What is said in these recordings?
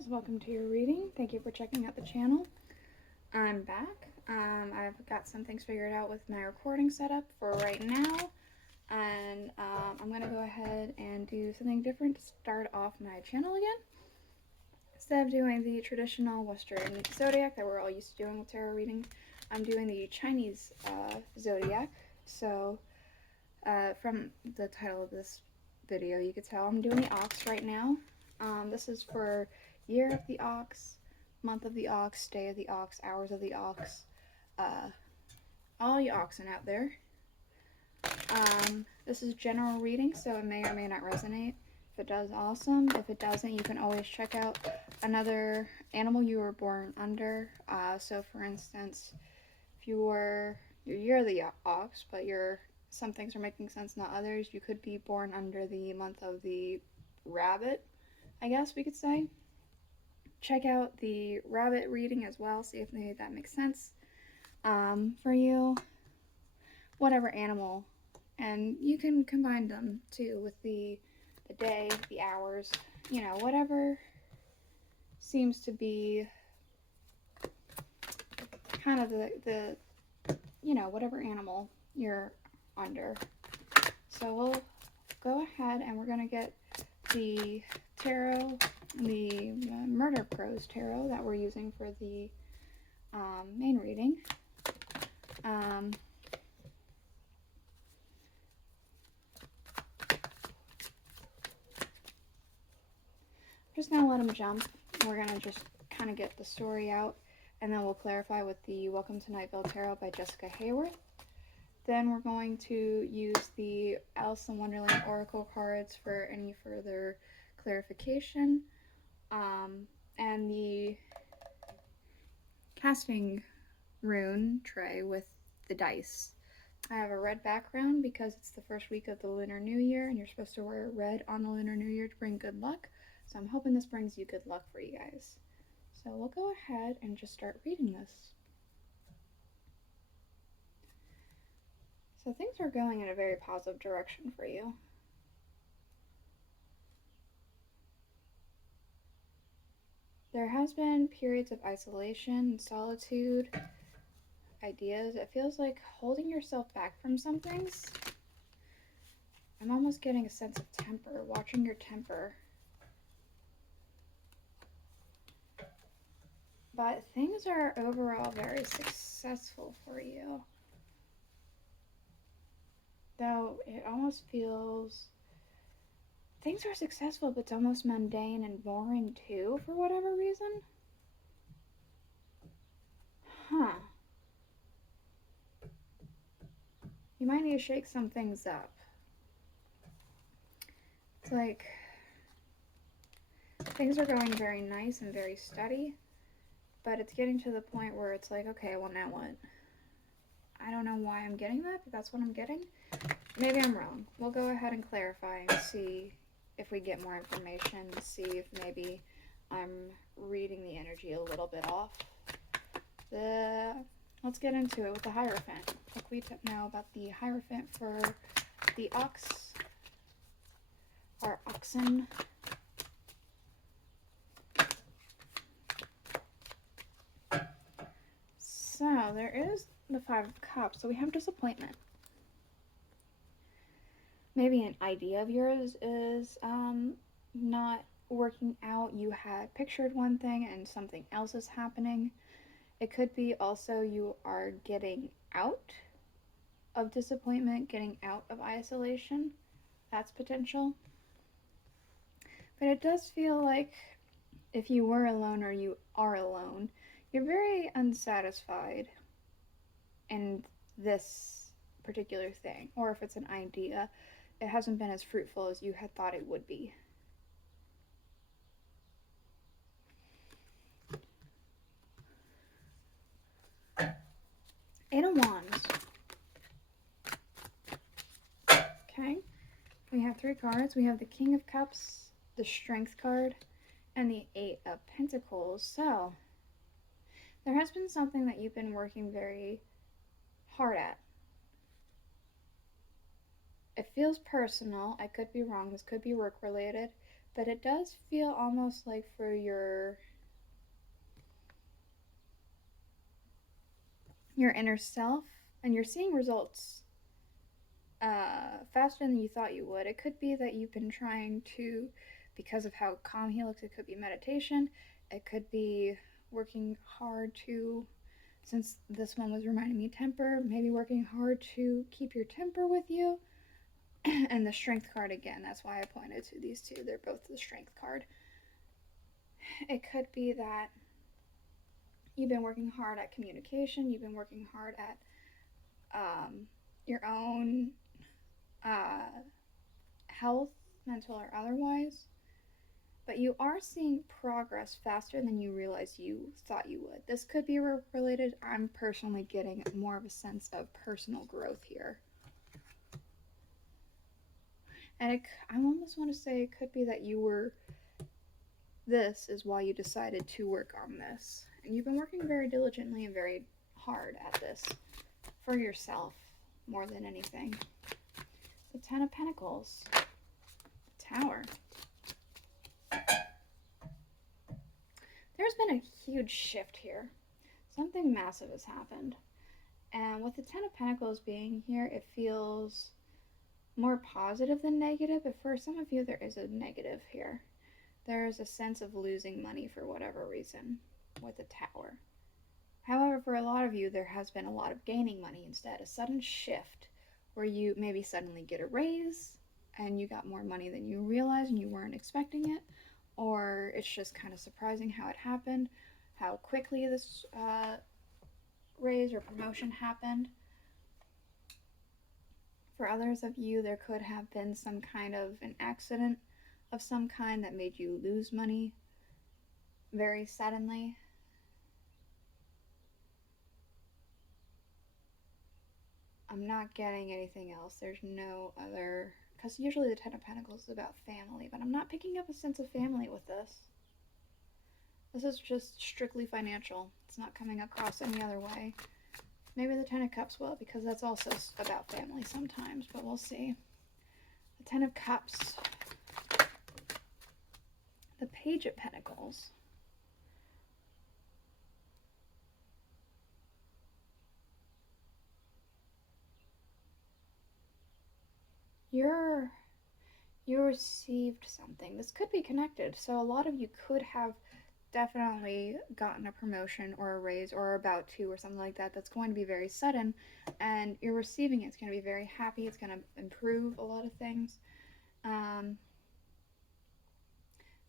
guys, welcome to your reading. Thank you for checking out the channel. I'm back. I've got some things figured out with my recording setup for right now, and I'm going to go ahead and do something different to start off my channel again. Instead of doing the traditional Western zodiac that we're all used to doing with tarot readings, I'm doing the Chinese zodiac. So from the title of this video, you can tell I'm doing the ox right now. This is for year of the ox, month of the ox, day of the ox, hours of the ox, all you oxen out there. This is general reading, so it may or may not resonate. If it does, awesome. If it doesn't, you can always check out another animal you were born under. So for instance, if you were your year of the ox, but some things are making sense, not others, you could be born under the month of the rabbit, I guess we could say. Check out the rabbit reading as well, see if maybe that makes sense for you. Whatever animal, and you can combine them too with the day, the hours, you know, whatever seems to be kind of the you know, whatever animal you're under. So we'll go ahead and we're going to get the tarot, the Murder Prose tarot that we're using for the main reading. Just going to let them jump. We're going to just kind of get the story out, and then we'll clarify with the Welcome to Night Vale Tarot by Jessica Hayward. Then we're going to use the Alice in Wonderland Oracle cards for any further clarification, and the casting rune tray with the dice. I have a red background because it's the first week of the Lunar New Year, and you're supposed to wear red on the Lunar New Year to bring good luck. So I'm hoping this brings you good luck for you guys. So we'll go ahead and just start reading this. So things are going in a very positive direction for you. There has been periods of isolation and solitude, ideas. It feels like holding yourself back from some things. I'm almost getting a sense of temper, watching your temper. But things are overall very successful for you. Though it almost feels things are successful, but it's almost mundane and boring too, for whatever reason. Huh. You might need to shake some things up. It's like things are going very nice and very steady, but it's getting to the point where it's like, okay, well, now what? I don't know why I'm getting that, but that's what I'm getting. Maybe I'm wrong. We'll go ahead and clarify and see if we get more information, see if maybe I'm reading the energy a little bit off. Let's get into it with the Hierophant. What we know about the Hierophant for the ox, or oxen. So there is the Five of Cups. So we have disappointment. Maybe an idea of yours is not working out. You had pictured one thing and something else is happening. It could be also you are getting out of disappointment, getting out of isolation. That's potential. But it does feel like if you were alone or you are alone, you're very unsatisfied in this particular thing. Or if it's an idea, it hasn't been as fruitful as you had thought it would be. Eight of Wands. Okay. We have three cards. We have the King of Cups, the Strength card, and the Eight of Pentacles. So there has been something that you've been working very hard at. It feels personal. I could be wrong. This could be work related, but it does feel almost like for your inner self, and you're seeing results faster than you thought you would. It could be that you've been trying to, because of how calm he looks, it could be meditation. It could be working hard to, since this one was reminding me temper, maybe working hard to keep your temper with you. And the strength card again, that's why I pointed to these two. They're both the strength card. It could be that you've been working hard at communication, you've been working hard at your own health, mental or otherwise, but you are seeing progress faster than you realize you thought you would. This could be related. I'm personally getting more of a sense of personal growth here. And I almost want to say it could be that this is why you decided to work on this. And you've been working very diligently and very hard at this for yourself more than anything. The Ten of Pentacles. Tower. There's been a huge shift here. Something massive has happened. And with the Ten of Pentacles being here, it feels more positive than negative. But for some of you, there is a negative here. There is a sense of losing money for whatever reason with the Tower. However, for a lot of you, there has been a lot of gaining money instead. A sudden shift where you maybe suddenly get a raise and you got more money than you realized and you weren't expecting it. Or it's just kind of surprising how it happened, how quickly this raise or promotion happened. For others of you, there could have been some kind of an accident of some kind that made you lose money very suddenly. I'm not getting anything else. There's no other, because usually the Ten of Pentacles is about family, but I'm not picking up a sense of family with this. This is just strictly financial. It's not coming across any other way. Maybe the Ten of Cups will, because that's also about family sometimes, but we'll see. The Ten of Cups. The Page of Pentacles. You received something. This could be connected. So a lot of you could have definitely gotten a promotion or a raise or about to or something like that. That's going to be very sudden, and you're receiving it. It's going to be very happy. It's going to improve a lot of things. For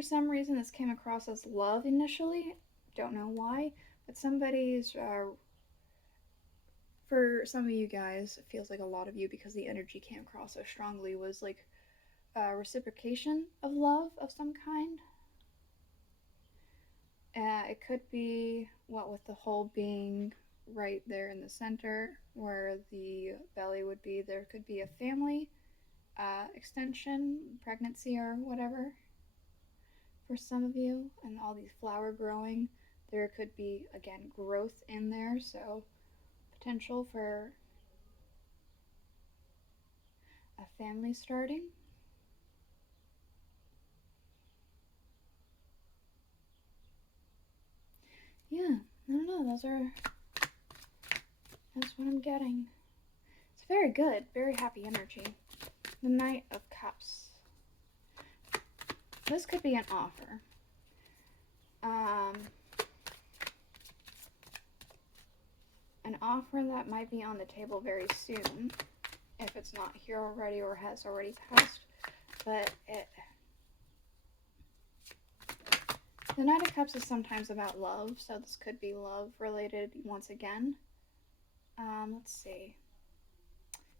some reason, this came across as love initially. Don't know why, but somebody's for some of you guys, it feels like a lot of you, because the energy came across so strongly, was like reciprocation of love of some kind. It could be, what with the hole being right there in the center where the belly would be, there could be a family extension, pregnancy or whatever for some of you, and all these flower growing. There could be, again, growth in there, so potential for a family starting. Yeah, I don't know, that's what I'm getting. It's very good, very happy energy. The Knight of Cups. This could be an offer. An offer that might be on the table very soon, if it's not here already or has already passed. But the Knight of Cups is sometimes about love, so this could be love related once again. Let's see.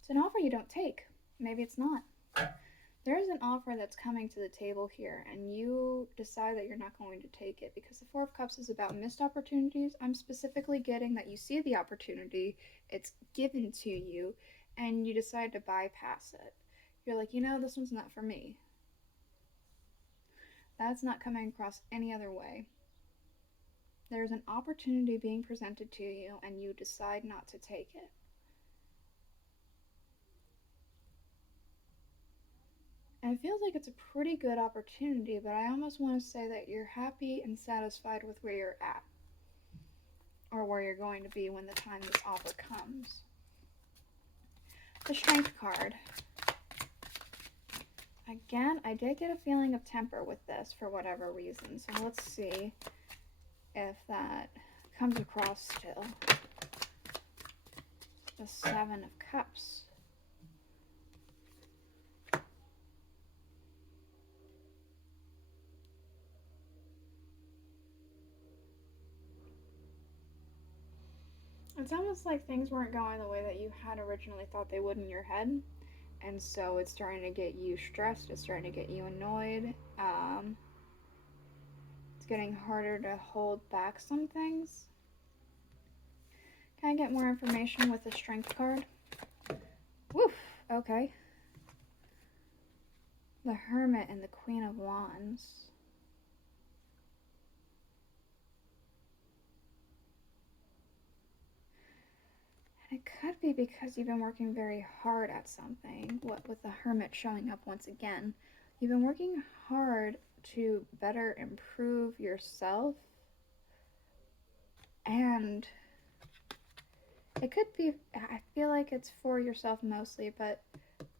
It's an offer you don't take. Maybe it's not. There is an offer that's coming to the table here, and you decide that you're not going to take it, because the Four of Cups is about missed opportunities. I'm specifically getting that you see the opportunity, it's given to you, and you decide to bypass it. You're like, this one's not for me. That's not coming across any other way. There's an opportunity being presented to you, and you decide not to take it. And it feels like it's a pretty good opportunity, but I almost want to say that you're happy and satisfied with where you're at, or where you're going to be when the time this offer comes. The Strength card. Again, I did get a feeling of temper with this for whatever reason, so let's see if that comes across still. The Seven of Cups. It's almost like things weren't going the way that you had originally thought they would in your head. And so it's starting to get you stressed. It's starting to get you annoyed. It's getting harder to hold back some things. Can I get more information with the Strength card? Woof. Okay. The Hermit and the Queen of Wands. It could be because you've been working very hard at something. What with the Hermit showing up once again. You've been working hard to better improve yourself. And it could be, I feel like it's for yourself mostly, but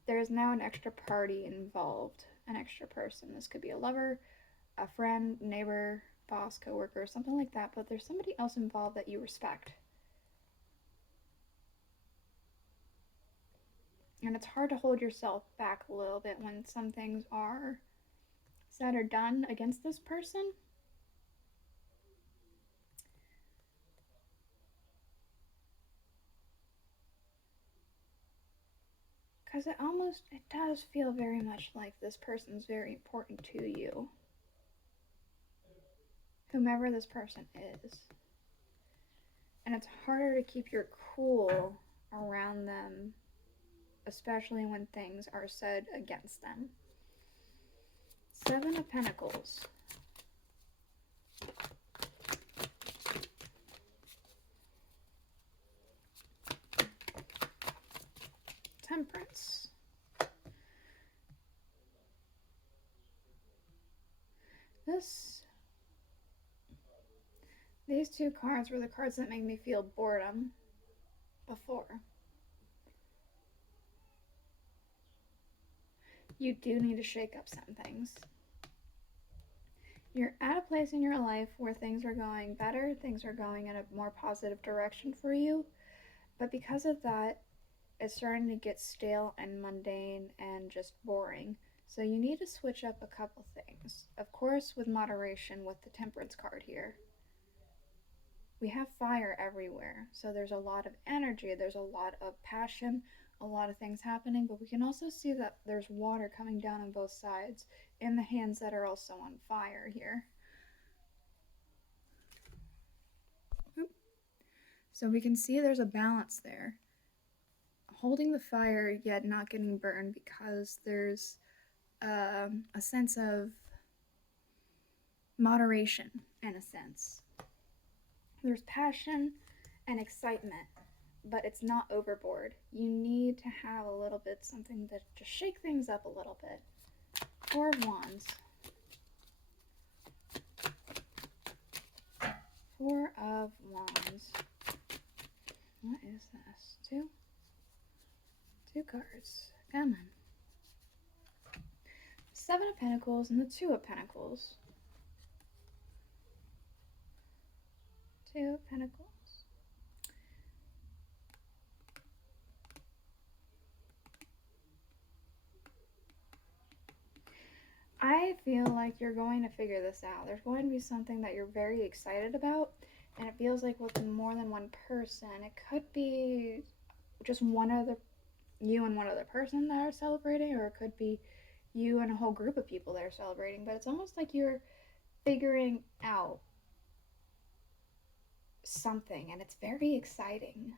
there's now an extra party involved. An extra person. This could be a lover, a friend, neighbor, boss, coworker, something like that. But there's somebody else involved that you respect. And it's hard to hold yourself back a little bit when some things are said or done against this person. Because it does feel very much like this person's very important to you. Whomever this person is. And it's harder to keep your cool around them, especially when things are said against them. Seven of Pentacles. Temperance. These two cards were the cards that made me feel boredom before. You do need to shake up some things. You're at a place in your life where things are going better, things are going in a more positive direction for you, but because of that, it's starting to get stale and mundane and just boring. So you need to switch up a couple things. Of course, with moderation with the Temperance card here. We have fire everywhere, so there's a lot of energy, there's a lot of passion, a lot of things happening, but we can also see that there's water coming down on both sides in the hands that are also on fire here. So we can see there's a balance there. Holding the fire yet not getting burned because there's a sense of moderation in a sense. There's passion and excitement, but it's not overboard. You need to have a little bit something to just shake things up a little bit. Four of Wands. Four of Wands. What is this? Two cards. Come on. Seven of Pentacles and the Two of Pentacles. Two of Pentacles. I feel like you're going to figure this out. There's going to be something that you're very excited about, and it feels like with more than one person. It could be just you and one other person that are celebrating, or it could be you and a whole group of people that are celebrating, but it's almost like you're figuring out something, and it's very exciting.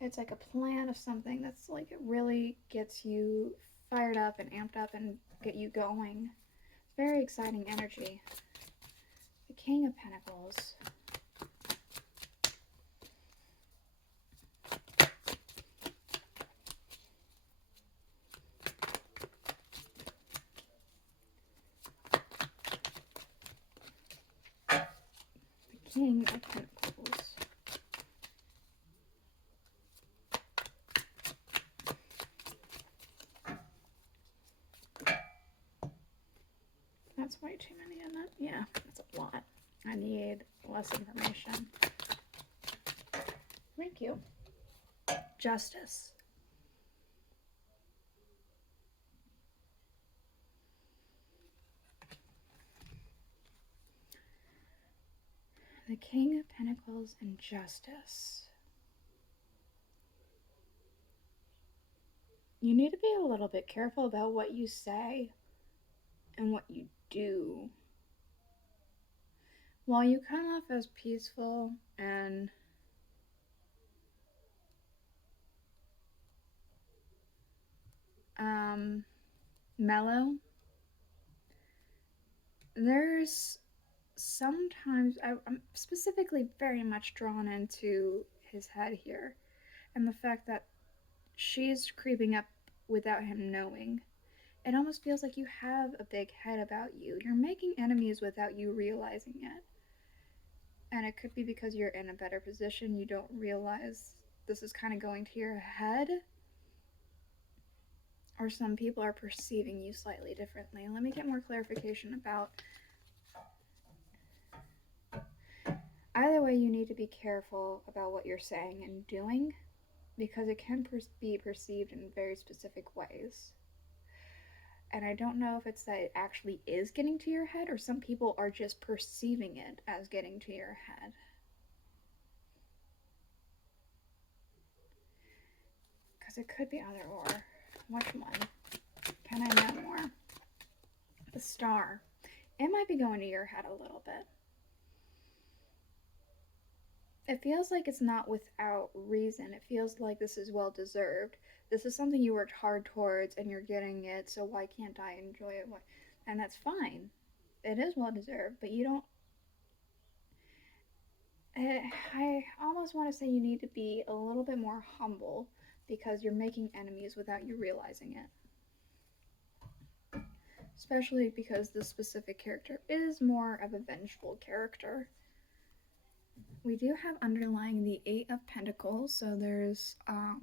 It's like a plan of something that's like, it really gets you fired up and amped up and get you going. It's very exciting energy. The King of Pentacles. King of Pentacles. That's way too many, isn't it? Yeah, that's a lot. I need less information. Thank you. Justice. The King of Pentacles and Justice. You need to be a little bit careful about what you say and what you do. While you come off as peaceful and mellow, there's sometimes I'm specifically very much drawn into his head here, and the fact that she's creeping up without him knowing. It almost feels like you have a big head about you. You're making enemies without you realizing it. And it could be because you're in a better position. You don't realize this is kind of going to your head. Or some people are perceiving you slightly differently. Let me get more clarification about. Either way, you need to be careful about what you're saying and doing, because it can be perceived in very specific ways. And I don't know if it's that it actually is getting to your head, or some people are just perceiving it as getting to your head. Because it could be either or. Which one? Can I know more? The Star. It might be going to your head a little bit. It feels like it's not without reason. It feels like this is well deserved. This is something you worked hard towards and you're getting it, so why can't I enjoy it? And that's fine. It is well deserved, but you don't. I almost want to say you need to be a little bit more humble, because you're making enemies without you realizing it. Especially because this specific character is more of a vengeful character. We do have underlying the Eight of Pentacles, so there's a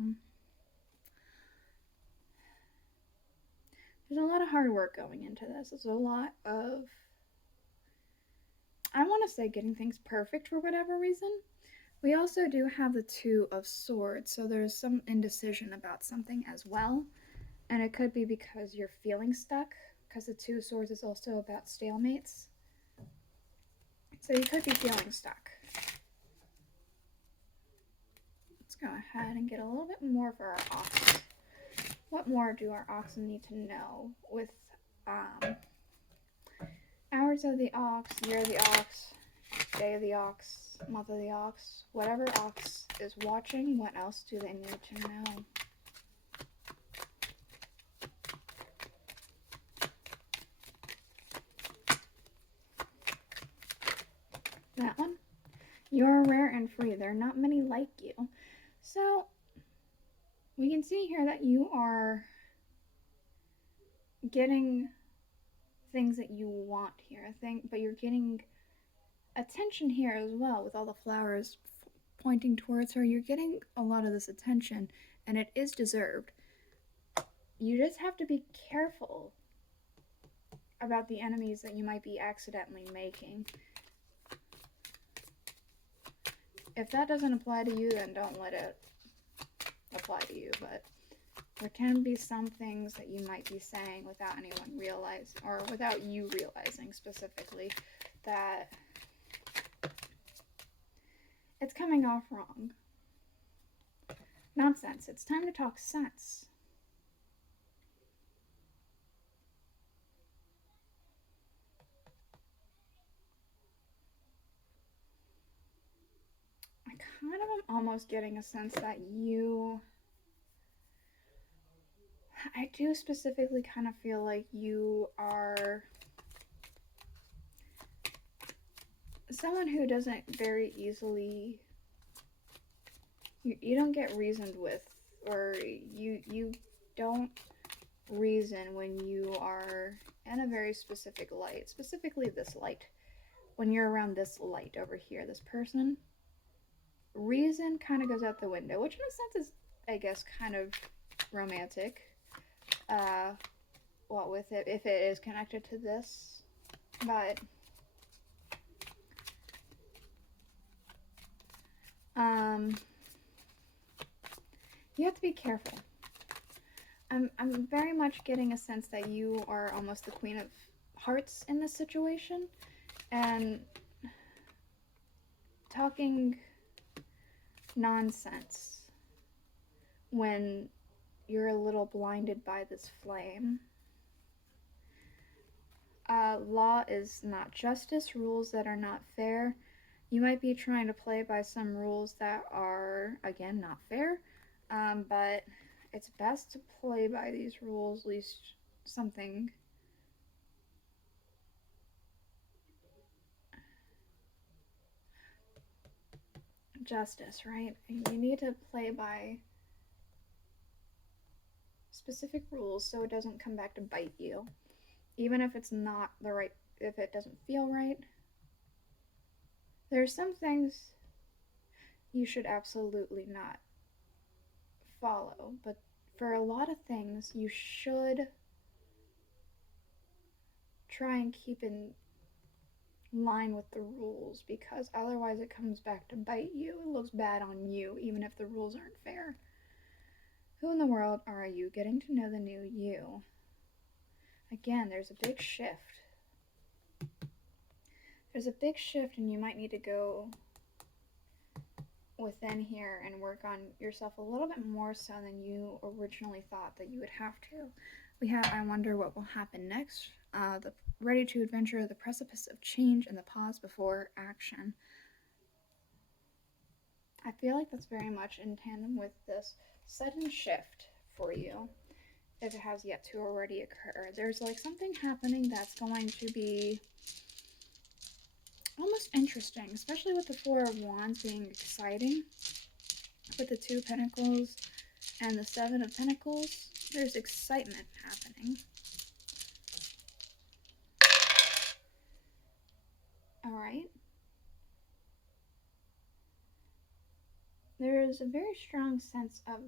lot of hard work going into this. There's a lot of, I want to say, getting things perfect for whatever reason. We also do have the Two of Swords, so there's some indecision about something as well. And it could be because you're feeling stuck, because the Two of Swords is also about stalemates. So you could be feeling stuck. Let's go ahead and get a little bit more for our ox. What more do our oxen need to know with hours of the ox, year of the ox, day of the ox, month of the ox, whatever ox is watching, what else do they need to know? That one? You're rare and free. There are not many like you. So, we can see here that you are getting things that you want here, but you're getting attention here as well with all the flowers pointing towards her. You're getting a lot of this attention, and it is deserved. You just have to be careful about the enemies that you might be accidentally making. If that doesn't apply to you, then don't let it apply to you, but there can be some things that you might be saying without anyone realizing, or without you realizing specifically, that it's coming off wrong. Nonsense. It's time to talk sense. I kind of am almost getting a sense that I do specifically kind of feel like you are someone who doesn't very easily, you don't get reasoned with, or you don't reason when you are in a very specific light, specifically this light. when you're around this light over here, this person, reason kind of goes out the window, which in a sense is, I guess, kind of romantic. What with it, if it is connected to this, but you have to be careful. I'm very much getting a sense that you are almost the Queen of Hearts in this situation, and talking nonsense when you're a little blinded by this flame. Law is not justice, rules that are not fair. You might be trying to play by some rules that are, again, not fair, but it's best to play by these rules, at least something. Justice, right? You need to play by specific rules so it doesn't come back to bite you. Even if it's not the right, if it doesn't feel right. There's some things you should absolutely not follow, but for a lot of things you should try and keep in line with the rules, because otherwise it comes back to bite you. It looks bad on you, even if the rules aren't fair. Who in the world are you? Getting to know the new you. Again, there's a big shift. There's a big shift, and you might need to go within here and work on yourself a little bit more so than you originally thought that you would have to. We have I wonder what will happen next. The ready to adventure, the precipice of change, and the pause before action. I feel like that's very much in tandem with this sudden shift for you, if it has yet to already occur. There's like something happening that's going to be almost interesting, especially with the Four of Wands being exciting. With the Two of Pentacles and the Seven of Pentacles, there's excitement happening. Alright. There is a very strong sense of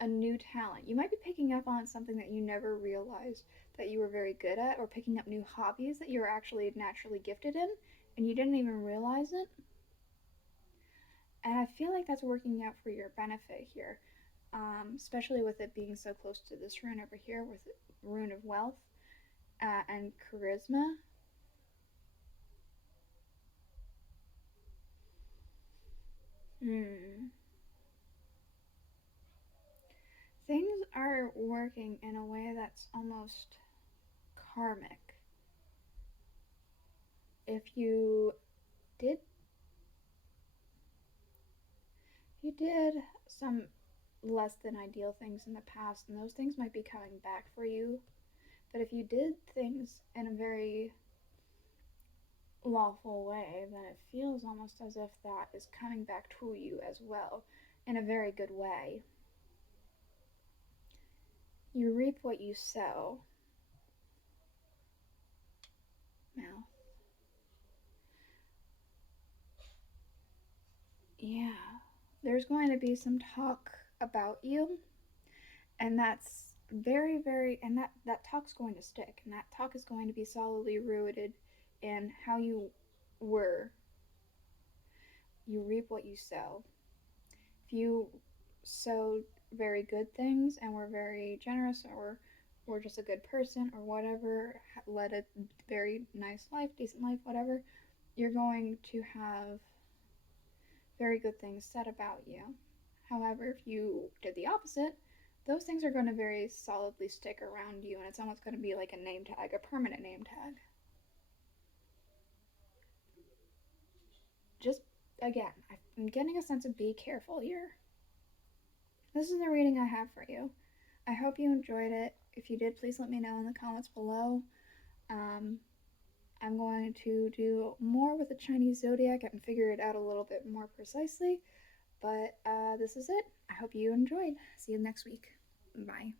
a new talent. You might be picking up on something that you never realized that you were very good at, or picking up new hobbies that you're actually naturally gifted in, and you didn't even realize it. And I feel like that's working out for your benefit here, especially with it being so close to this rune over here, with Rune of Wealth and Charisma. Things are working in a way that's almost karmic. If you did some less than ideal things in the past, and those things might be coming back for you, but if you did things in a very lawful way, then it feels almost as if that is coming back to you as well, in a very good way. You reap what you sow. Mouth. Yeah. There's going to be some talk about you, and that's and that talk's going to stick, and that talk is going to be solidly rooted in how you were. You reap what you sow. If you sowed very good things and were very generous, or were just a good person, or whatever, led a very nice life, decent life, whatever, you're going to have very good things said about you. However, if you did the opposite, those things are going to very solidly stick around you, and it's almost going to be like a name tag, a permanent name tag. Just, again, I'm getting a sense of be careful here. This is the reading I have for you. I hope you enjoyed it. If you did, please let me know in the comments below. I'm going to do more with the Chinese zodiac and figure it out a little bit more precisely. But this is it. I hope you enjoyed. See you next week. Bye.